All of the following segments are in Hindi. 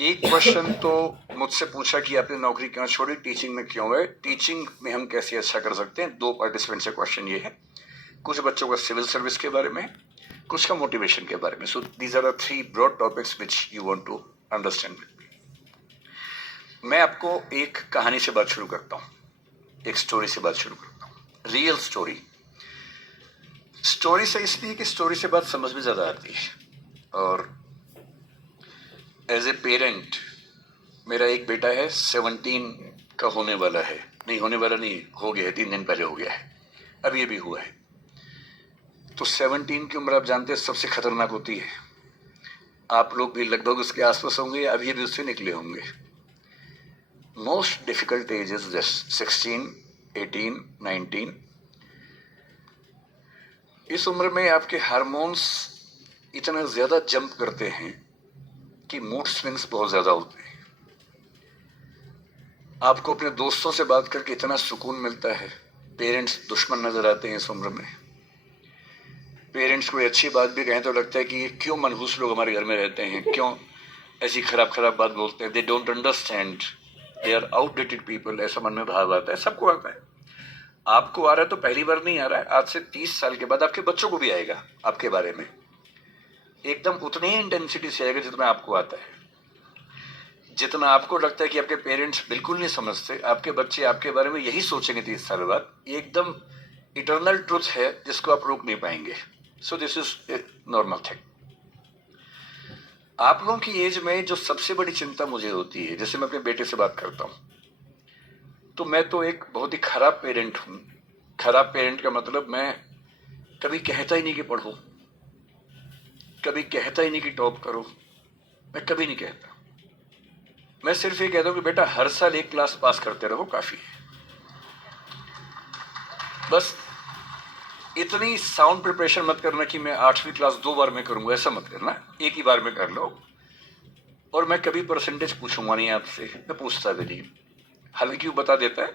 एक क्वेश्चन तो मुझसे पूछा कि आपने नौकरी क्यों छोड़ी, टीचिंग में क्यों है, टीचिंग में हम कैसे अच्छा कर सकते हैं। दो पार्टिसिपेंट से क्वेश्चन ये है, कुछ बच्चों का सिविल सर्विस के बारे में, कुछ का मोटिवेशन के बारे में। So these are the three broad topics which you want to understand with me. मैं आपको एक कहानी से बात शुरू करता हूँ, एक स्टोरी से बात शुरू करता हूँ, रियल स्टोरी। स्टोरी से इसलिए कि स्टोरी से बात समझ में ज्यादा आती है। और एज ए पेरेंट, मेरा एक बेटा है, 17 का होने वाला है, नहीं होने वाला नहीं, हो गया है, 3 दिन पहले हो गया है, अब ये भी हुआ है। तो 17 की उम्र आप जानते हैं सबसे खतरनाक होती है। आप लोग भी लगभग उसके आसपास होंगे, अभी भी उससे निकले होंगे। Most difficult age is just 16, 18, 19। इस उम्र में आपके हार्मोन्स इतना ज्यादा जंप करते हैं कि मूड स्विंग्स बहुत ज्यादा होते हैं। आपको अपने दोस्तों से बात करके इतना सुकून मिलता है। पेरेंट्स दुश्मन नजर आते हैं इस उम्र में। पेरेंट्स कोई अच्छी बात भी कहें तो लगता है कि क्यों मनहूस लोग हमारे घर में रहते हैं, क्यों ऐसी खराब खराब बात बोलते हैं। They don't understand, they are outdated people, ऐसा मन में भाव आता है। सबको आता है। आपको आ रहा है तो पहली बार नहीं आ रहा है, आज से 30 साल के बाद आपके बच्चों को भी आएगा आपके बारे में, एकदम उतनी ही इंटेंसिटी से आएगा जितना आपको आता है। जितना आपको लगता है कि आपके पेरेंट्स बिल्कुल नहीं समझते, आपके बच्चे आपके बारे में यही सोचेंगे 30 साल बाद। ये एकदम इटर्नल ट्रुथ है जिसको आप रोक नहीं पाएंगे। So this is a normal thing. आप लोगों की एज में जो सबसे बड़ी चिंता मुझे होती है, जैसे मैं अपने बेटे से बात करता हूं, तो मैं तो एक बहुत ही खराब पेरेंट हूं। खराब पेरेंट का मतलब मैं कभी कहता ही नहीं कि पढ़ो, कभी कहता ही नहीं कि टॉप करो, मैं कभी नहीं कहता। मैं सिर्फ ये कहता हूं कि बेटा हर साल एक क्लास पास करते रहो, काफी है। बस इतनी साउंड प्रिपरेशन मत करना कि मैं 8वीं क्लास 2 बार में करूंगा, ऐसा मत करना, एक ही बार में कर लो। और मैं कभी परसेंटेज पूछूंगा नहीं आपसे, मैं पूछता भी नहीं, हालांकि वो बता देता है,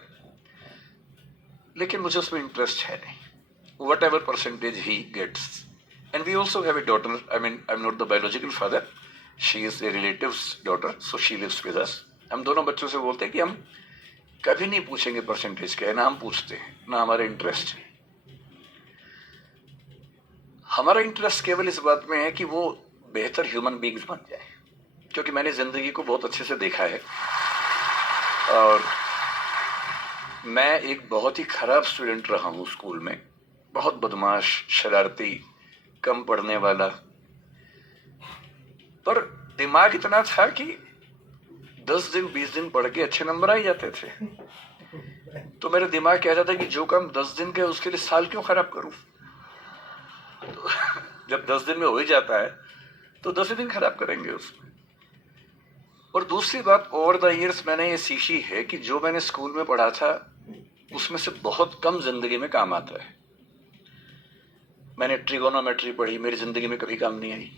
लेकिन मुझे उसमें इंटरेस्ट है नहीं। Whatever percentage he gets. And we also have a daughter, I mean I am not the biological father, she is a relative's daughter, so she lives with us. हम दोनों बच्चों से बोलते हैं कि हम कभी नहीं पूछेंगे परसेंटेज क्या है, ना हम पूछते हैं, ना हमारा इंटरेस्ट है। हमारा इंटरेस्ट केवल इस बात में है कि वो बेहतर ह्यूमन बींग्स बन जाए, क्योंकि मैंने जिंदगी को बहुत अच्छे से देखा है। और मैं एक बहुत ही खराब स्टूडेंट रहा हूं स्कूल में, बहुत बदमाश, शरारती, कम पढ़ने वाला। पर दिमाग इतना था कि 10 दिन 20 दिन पढ़ के अच्छे नंबर आ ही जाते थे। तो मेरा दिमाग कहता था कि जो काम 10 दिन के उसके लिए साल क्यों खराब करूं। तो जब 10 दिन में हो ही जाता है तो 10 दिन खराब करेंगे उसमें। और दूसरी बात, ओवर द ईयर्स मैंने ये सीखी है कि जो मैंने स्कूल में पढ़ा था उसमें से बहुत कम जिंदगी में काम आता है। मैंने ट्रिगोनोमेट्री पढ़ी, मेरी जिंदगी में कभी काम नहीं आई।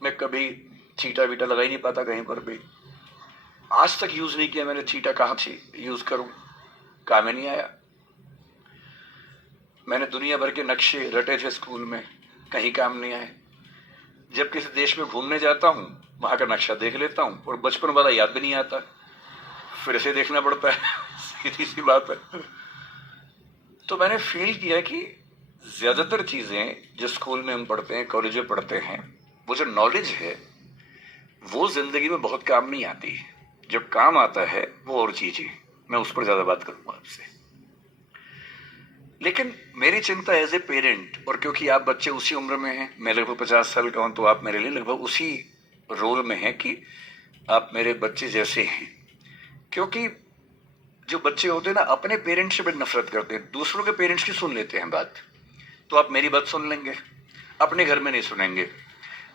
मैं कभी थीटा वीटा लगा ही नहीं पाता कहीं पर भी, आज तक यूज नहीं किया मैंने थीटा, कहाँ थी यूज करूं, काम ही नहीं आया। मैंने दुनिया भर के नक्शे रटे थे स्कूल में, कहीं काम नहीं आए। जब किसी देश में घूमने जाता हूं, वहां का नक्शा देख लेता हूं और बचपन वाला याद भी नहीं आता, फिर से देखना पड़ता है सीधी सी बात है। तो मैंने फील किया कि ज्यादातर चीजें जो स्कूल में हम पढ़ते हैं, कॉलेज में पढ़ते हैं, वो जो नॉलेज है वो जिंदगी में बहुत काम नहीं आती है। जो काम आता है वो और चीज है, मैं उस पर ज्यादा बात करूंगा आपसे। लेकिन मेरी चिंता एज ए पेरेंट, और क्योंकि आप बच्चे उसी उम्र में हैं, मैं लगभग 50 साल का हूं, तो आप मेरे लिए लगभग उसी रोल में हैं कि आप मेरे बच्चे जैसे हैं। क्योंकि जो बच्चे होते हैं ना, अपने पेरेंट्स से बड़ी नफरत करते हैं, दूसरों के पेरेंट्स की सुन लेते हैं बात। तो आप मेरी बात सुन लेंगे, अपने घर में नहीं सुनेंगे।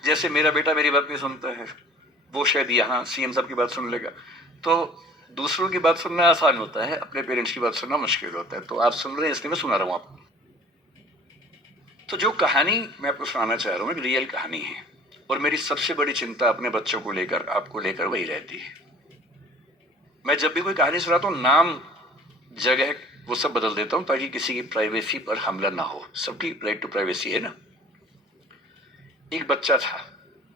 जैसे मेरा बेटा मेरी बात नहीं सुनता है, वो शायद यहाँ सीएम साहब की बात सुन लेगा। तो दूसरों की बात सुनना आसान होता है, अपने पेरेंट्स की बात सुनना मुश्किल होता है। तो आप सुन रहे हैं इसलिए मैं सुना रहा हूं आपको। तो जो कहानी मैं आपको सुनाना चाह रहा हूं एक रियल कहानी है, और मेरी सबसे बड़ी चिंता अपने बच्चों को लेकर, आपको लेकर वही रहती है। मैं जब भी कोई कहानी सुनाता हूं, नाम, जगह, वो सब बदल देता हूं ताकि किसी की प्राइवेसी पर हमला ना हो। सबकी राइट टू प्राइवेसी है ना। एक बच्चा था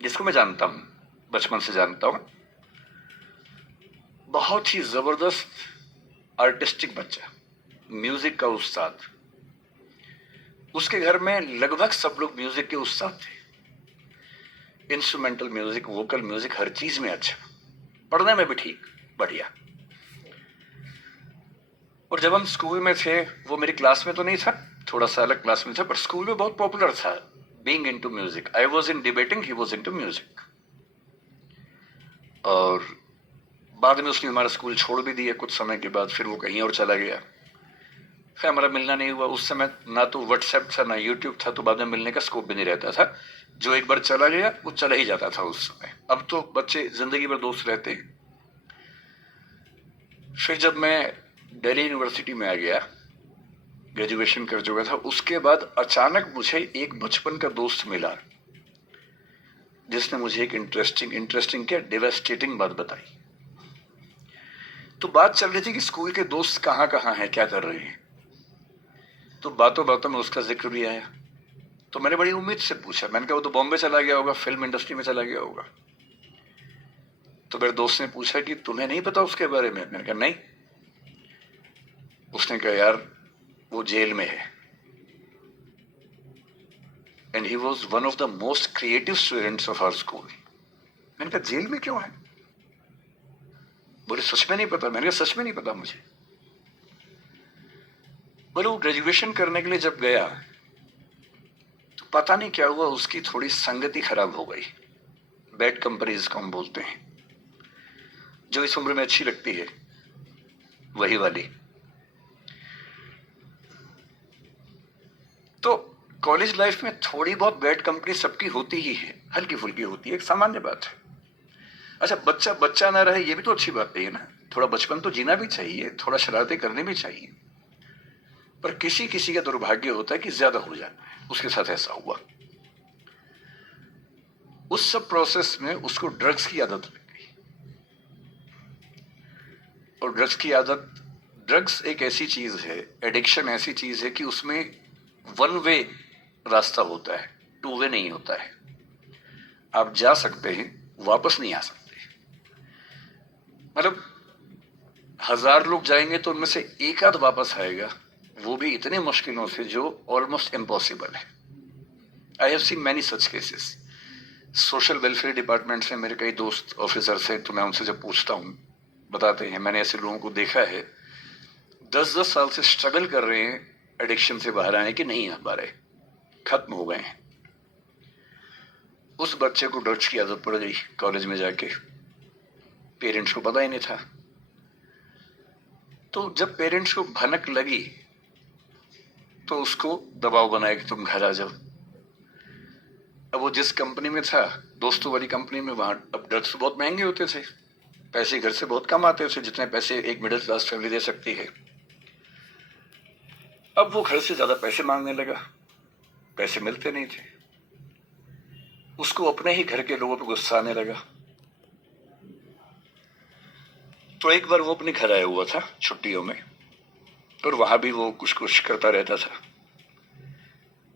जिसको मैं जानता हूं, बचपन से जानता हूं, बहुत ही जबरदस्त आर्टिस्टिक बच्चा, म्यूजिक का उस्ताद। उसके घर में लगभग सब लोग म्यूजिक के उस्ताद थे, इंस्ट्रूमेंटल म्यूजिक, वोकल म्यूजिक, हर चीज में अच्छा, पढ़ने में भी ठीक, बढ़िया। और जब हम स्कूल में थे, वो मेरी क्लास में तो नहीं था, थोड़ा सा अलग क्लास में था, पर स्कूल में बहुत पॉपुलर था, being into music. I was in debating, he was into music. और बाद में उसने हमारा स्कूल छोड़ भी दिया कुछ समय के बाद, फिर वो कहीं और चला गया, फिर हमारा मिलना नहीं हुआ। उस समय ना तो व्हाट्सएप था ना यूट्यूब था, तो बाद में मिलने का स्कोप भी नहीं रहता था। जो एक बार चला गया वो चला ही जाता था उस समय। अब तो बच्चे जिंदगी भर दोस्त रहते हैं। फिर जब मैं दिल्ली यूनिवर्सिटी में आ गया, ग्रेजुएशन कर चुका था, उसके बाद अचानक मुझे एक बचपन का दोस्त मिला, जिसने मुझे एक इंटरेस्टिंग क्या डिवास्टेटिंग बात बताई। तो बात चल रही थी कि स्कूल के दोस्त कहाँ कहाँ हैं, क्या कर रहे हैं। तो बातों बातों में उसका जिक्र भी आया। तो मैंने बड़ी उम्मीद से पूछा, मैंने कहा वो तो बॉम्बे चला गया होगा, फिल्म इंडस्ट्री में चला गया होगा। तो मेरे दोस्त ने पूछा कि तुम्हें नहीं पता उसके बारे में? मैंने कहा नहीं। उसने कहा यार वो जेल में है, and he was one of the most creative students of our school. मैंने कहा जेल में क्यों है? बोले सच में नहीं पता। मैंने कहा सच में नहीं पता मुझे। बोले वो ग्रेजुएशन करने के लिए जब गया तो पता नहीं क्या हुआ, उसकी थोड़ी संगति खराब हो गई। बैड कंपनी जिसको हम बोलते हैं, जो इस उम्र में अच्छी लगती है, वही वाली। तो कॉलेज लाइफ में थोड़ी बहुत बैड कंपनी सबकी होती ही है, हल्की फुल्की होती है, एक सामान्य बात है। अच्छा, बच्चा बच्चा ना रहे ये भी तो अच्छी बात है ना, थोड़ा बचपन तो जीना भी चाहिए, थोड़ा शरारतें करने भी चाहिए। पर किसी किसी का दुर्भाग्य होता है कि ज्यादा हो जाता है, उसके साथ ऐसा हुआ। उस सब प्रोसेस में उसको ड्रग्स की आदत लग गई। और ड्रग्स एक ऐसी चीज है, एडिक्शन ऐसी चीज है कि उसमें वन वे रास्ता होता है, टू वे नहीं होता है। आप जा सकते हैं, वापस नहीं आ सकते। मतलब 1000 लोग जाएंगे तो उनमें से एक आध वापस आएगा, वो भी इतने मुश्किलों से जो ऑलमोस्ट इम्पॉसिबल है। I have seen many such cases. Social welfare department से मेरे कई दोस्त ऑफिसर से, तो मैं उनसे जब पूछता हूँ बताते हैं, मैंने ऐसे लोगों को देखा है 10-10 साल से स्ट्रगल कर रहे हैं एडिक्शन से बाहर आने की, नहीं आ पा रहे, खत्म हो गए हैं। उस बच्चे को ड्रग्स की आदत पड़ गई कॉलेज में जाके, पेरेंट्स को पता ही नहीं था। तो जब पेरेंट्स को भनक लगी तो उसको दबाव बनाया कि तुम घर आ जाओ। अब वो जिस कंपनी में था, दोस्तों वाली कंपनी में, वहां अब ड्रग्स तो बहुत महंगे होते थे, पैसे घर से बहुत कम आते थे, जितने पैसे एक मिडिल क्लास फैमिली दे सकती है। अब वो घर से ज्यादा पैसे मांगने लगा, पैसे मिलते नहीं थे। उसको अपने ही घर के लोगों पर गुस्सा आने लगा। तो एक बार वो अपने घर आया हुआ था छुट्टियों में, और वहां भी वो कुछ कुछ करता रहता था।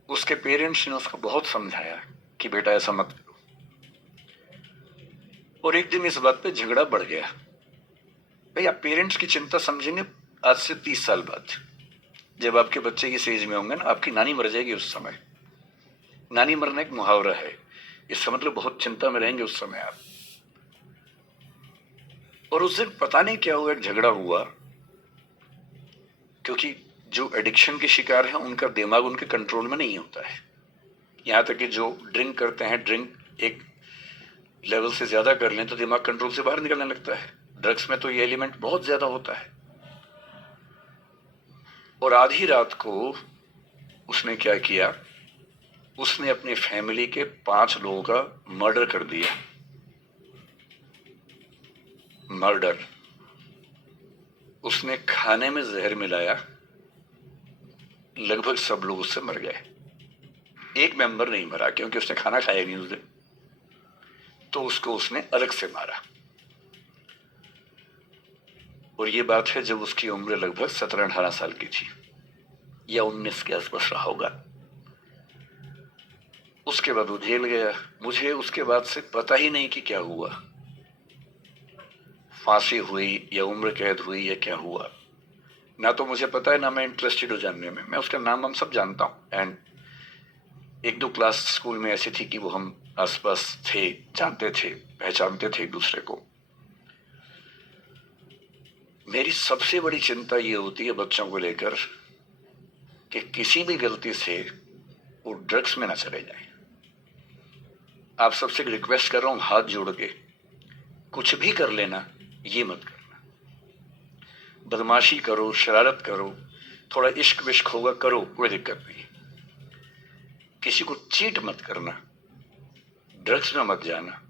उसके पेरेंट्स ने उसको बहुत समझाया कि बेटा ऐसा मत करो। और एक दिन इस बात पे झगड़ा बढ़ गया। भाई आप पेरेंट्स की चिंता समझेंगे आज से 30 साल बाद, जब आपके बच्चे इस एज में होंगे ना, आपकी नानी मर जाएगी उस समय। नानी मरना एक मुहावरा है, इसका मतलब बहुत चिंता में रहेंगे उस समय आप। और उस दिन पता नहीं क्या हुआ, एक झगड़ा हुआ, क्योंकि जो एडिक्शन के शिकार हैं उनका दिमाग उनके कंट्रोल में नहीं होता है। यहां तक कि जो ड्रिंक करते हैं, ड्रिंक एक लेवल से ज्यादा कर लें तो दिमाग कंट्रोल से बाहर निकलने लगता है। ड्रग्स में तो ये एलिमेंट बहुत ज्यादा होता है। और आधी रात को उसने क्या किया, उसने अपनी फैमिली के 5 लोगों का मर्डर कर दिया। मर्डर। उसने खाने में जहर मिलाया, लगभग सब लोग उससे मर गए। एक मेंबर नहीं मरा क्योंकि उसने खाना खाया नहीं उस दिन, तो उसको उसने अलग से मारा। और ये बात है जब उसकी उम्र लगभग 17-18 साल की थी, या 19 के आसपास रहा होगा। उसके बाद वो जेल गया। मुझे उसके बाद से पता ही नहीं कि क्या हुआ, फांसी हुई या उम्र कैद हुई या क्या हुआ, ना तो मुझे पता है ना मैं इंटरेस्टेड हूँ जानने में। मैं उसका नाम हम सब जानता हूँ, एंड एक दो क्लास स्कूल में ऐसी थी कि वो हम आसपास थे, जानते थे, पहचानते थे एक दूसरे को। मेरी सबसे बड़ी चिंता ये होती है बच्चों को लेकर कि किसी भी गलती से वो ड्रग्स में ना चले जाए। आप सबसे रिक्वेस्ट कर रहा हूं हाथ जोड़ के, कुछ भी कर लेना, ये मत करना। बदमाशी करो, शरारत करो, थोड़ा इश्क विश्क होगा करो, कोई दिक्कत नहीं। किसी को चीट मत करना, ड्रग्स में मत जाना,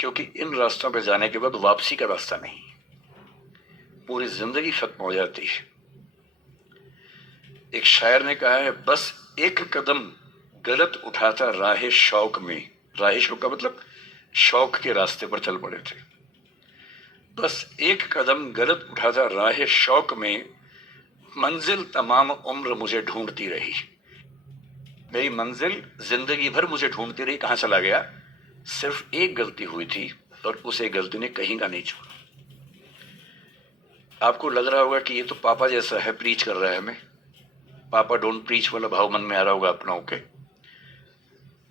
क्योंकि इन रास्तों पे जाने के बाद वापसी का रास्ता नहीं, पूरी जिंदगी खत्म हो जाती है। एक शायर ने कहा है, बस एक कदम गलत उठाता राह शौक में, राह शौक का मतलब शौक के रास्ते पर चल पड़े थे। बस एक कदम गलत उठाता राह शौक में, मंजिल तमाम उम्र मुझे ढूंढती रही। मेरी मंजिल जिंदगी भर मुझे ढूंढती रही, कहां चला गया? सिर्फ एक गलती हुई थी और उस एक गलती ने कहीं का नहीं छोड़ा। आपको लग रहा होगा कि ये तो पापा जैसा है, प्रीच कर रहा है हमें, पापा डोंट प्रीच वाला भाव मन में आ रहा होगा अपनों के,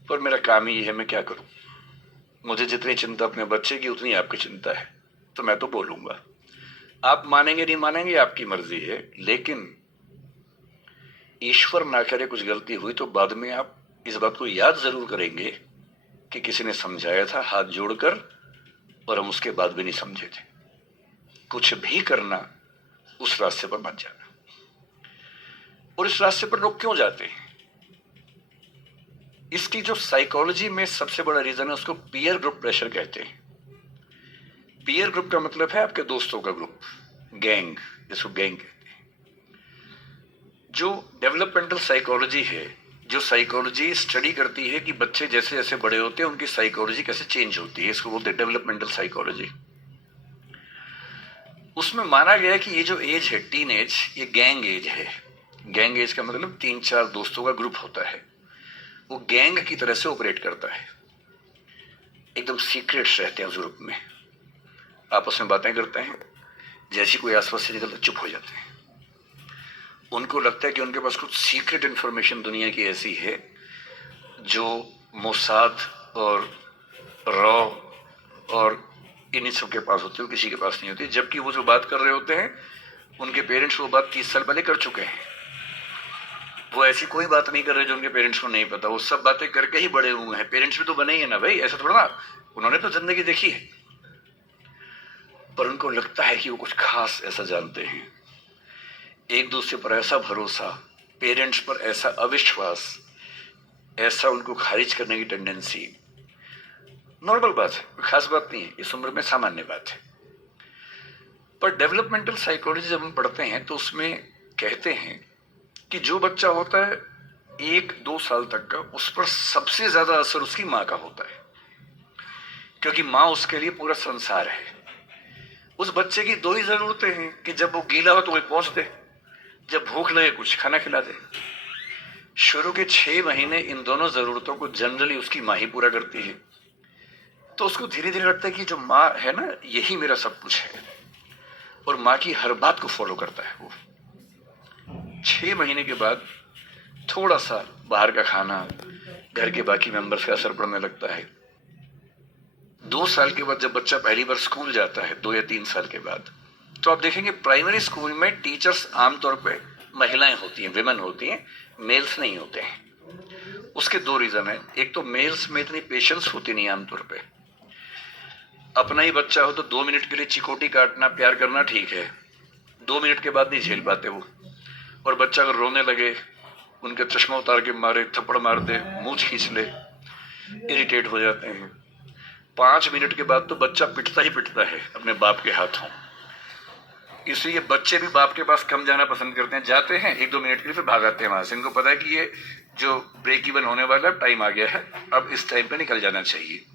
पर मेरा काम ही है, मैं क्या करूं। मुझे जितनी चिंता अपने बच्चे की उतनी आपकी चिंता है, तो मैं तो बोलूंगा। आप मानेंगे नहीं मानेंगे आपकी मर्जी है, लेकिन ईश्वर ना करे कुछ गलती हुई तो बाद में आप इस बात को याद जरूर करेंगे कि किसी ने समझाया था हाथ जोड़कर, और हम उसके बाद भी नहीं समझे थे। कुछ भी करना, उस रास्ते पर मत जाना। और इस रास्ते पर लोग क्यों जाते हैं? इसकी जो साइकोलॉजी में सबसे बड़ा रीजन है, उसको पीयर ग्रुप प्रेशर कहते हैं। पीयर ग्रुप का मतलब है आपके दोस्तों का ग्रुप, गैंग, जिसको गैंग कहते हैं। जो डेवलपमेंटल साइकोलॉजी है, जो साइकोलॉजी स्टडी करती है कि बच्चे जैसे जैसे बड़े होते हैं उनकी साइकोलॉजी कैसे चेंज होती है, इसको बोलते हैं डेवलपमेंटल साइकोलॉजी। उसमें माना गया कि ये जो एज है टीन एज, ये गैंग एज है। गैंग एज का मतलब 3-4 दोस्तों का ग्रुप होता है, वो गैंग की तरह से ऑपरेट करता है। एकदम सीक्रेट्स रहते हैं उस ग्रुप में, आपस में बातें करते हैं, जैसी कोई आसपास से निकलता चुप हो जाते हैं। उनको लगता है कि उनके पास कुछ सीक्रेट इंफॉर्मेशन दुनिया की ऐसी है जो मोसाद और रॉ और इन्हीं सब के पास होती है, किसी के पास नहीं होती। जबकि वो जो बात कर रहे होते हैं उनके पेरेंट्स वो बात 30 साल पहले कर चुके हैं। वो ऐसी कोई बात नहीं कर रहे जो उनके पेरेंट्स को नहीं पता, वो सब बातें करके ही बड़े हुए हैं। पेरेंट्स भी तो बने ही है ना भाई, ऐसा थोड़ा ना, उन्होंने तो जिंदगी देखी है। पर उनको लगता है कि वो कुछ खास ऐसा जानते हैं। एक दूसरे पर ऐसा भरोसा, पेरेंट्स पर ऐसा अविश्वास, ऐसा उनको खारिज करने की टेंडेंसी, नॉर्मल बात है, खास बात नहीं है, इस उम्र में सामान्य बात है। पर डेवलपमेंटल साइकोलॉजी जब हम पढ़ते हैं तो उसमें कहते हैं कि जो बच्चा होता है 1-2 साल तक का, उस पर सबसे ज्यादा असर उसकी माँ का होता है, क्योंकि माँ उसके लिए पूरा संसार है। उस बच्चे की 2 ही जरूरतें हैं कि जब वो गीला हो तो वही पहुंच दे, जब भूख लगे कुछ खाना खिला दे। शुरू के 6 महीने इन दोनों जरूरतों को जनरली उसकी माँ ही पूरा करती है। तो उसको धीरे धीरे लगता है कि जो माँ है ना, यही मेरा सब कुछ है, और माँ की हर बात को फॉलो करता है वो। 6 महीने के बाद थोड़ा सा बाहर का खाना, घर के बाकी मेंबर्स का असर पड़ने लगता है। 2 साल के बाद जब बच्चा पहली बार स्कूल जाता है, 2 या 3 साल के बाद, तो आप देखेंगे प्राइमरी स्कूल में टीचर्स आमतौर पे महिलाएं होती हैं, विमेन होती हैं, मेल्स नहीं होते हैं। उसके 2 रीजन है। एक तो मेल्स में इतनी पेशेंस होती नहीं आमतौर पे। अपना ही बच्चा हो तो 2 मिनट के लिए चिकोटी काटना, प्यार करना ठीक है, 2 मिनट के बाद नहीं झेल पाते वो। और बच्चा अगर रोने लगे, उनका चश्मा उतार के मारे, थप्पड़ मार दे, मूंछ खींच ले, इरिटेट हो जाते हैं। 5 मिनट के बाद तो बच्चा पिटता ही पिटता है अपने बाप के हाथों। इसलिए बच्चे भी बाप के पास कम जाना पसंद करते हैं, जाते हैं 1-2 मिनट के लिए, फिर भाग आते हैं वहां से। इनको पता है कि ये जो ब्रेक इवन होने वाला टाइम आ गया है, अब इस टाइम पे निकल जाना चाहिए।